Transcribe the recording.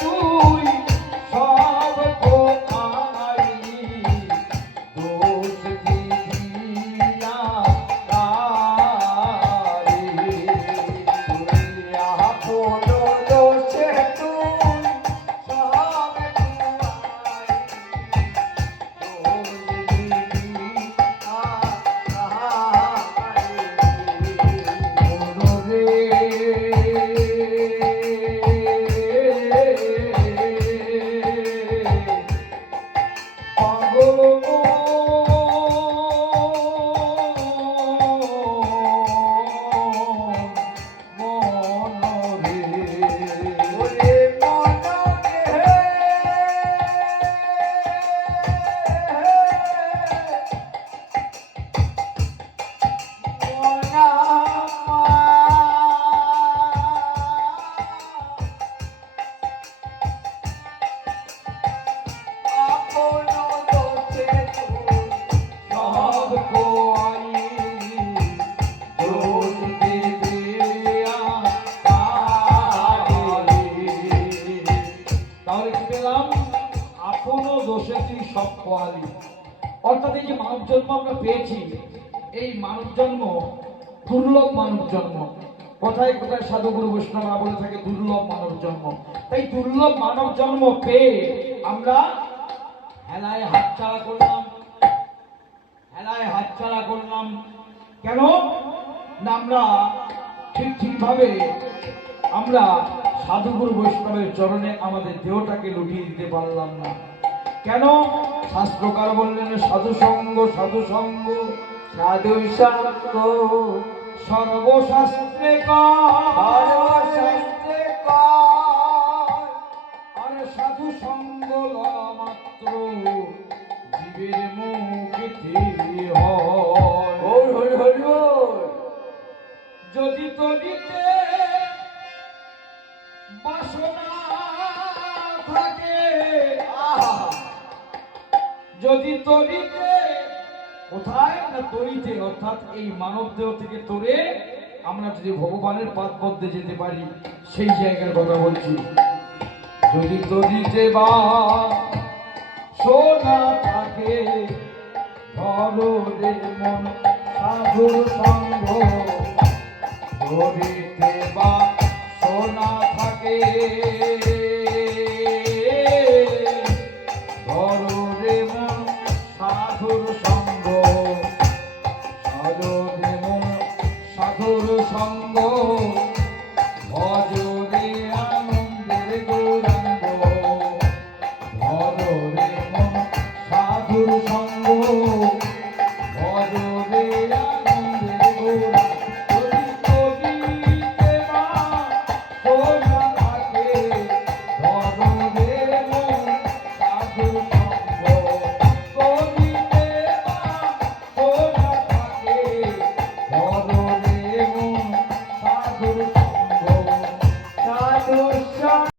তুই সব কোথায় দোষ দিদিয়া তারে তুই আপন দোষে তুই সব কোথায় দোষ দিদিয়া অর্থাৎ এই যে মানব জন্ম আমরা পেয়েছি, এই মানব জন্ম দুর্লভ মানব জন্ম। কোথায় কোথায় সাধুগুরু বৈষ্ণবরা বলে থাকে দুর্লভ মানব জন্ম। তাই দুর্লভ মানব জন্ম পেয়ে আমরা হেলায় হাতছাড়া করলাম, হেলায় হাতছাড়া করলাম। কেন না আমরা ঠিকভাবে আমরা সাধুগুরু বৈষ্ণবের চরণে আমাদের দেহটাকে লুটিয়ে দিতে পারলাম না। কেন? শাস্ত্রকার বললেন সাধু সঙ্গ, সাধু সঙ্গ, সাধু সঙ্গ সর্বশাস্ত্রে সর্বশাস্ত্রে আরে সাধু সঙ্গ মাত্র জীবের মুক্তি হয়। যদি তরিতে বাসনা থাকে, যদি তরিতে, কোথায় না তরিতে, অর্থাৎ এই মানব দেহ থেকে তরে আমরা যদি ভগবানের পাদ পদ্মে যেতে পারি, সেই জায়গার কথা বলছি। যদি তরিতে বা সোনা থাকে, ধরো রে মন সাধুর সঙ্গ, তরিতে বা সোনা থাকে, ধরো রে মন সাধুর সঙ্গ, ধরো রে মন সাধুর সঙ্গ, ভজ রে আনন্দের গৌরাঙ্গ, ধরো রে মন সাধুর সঙ্গ।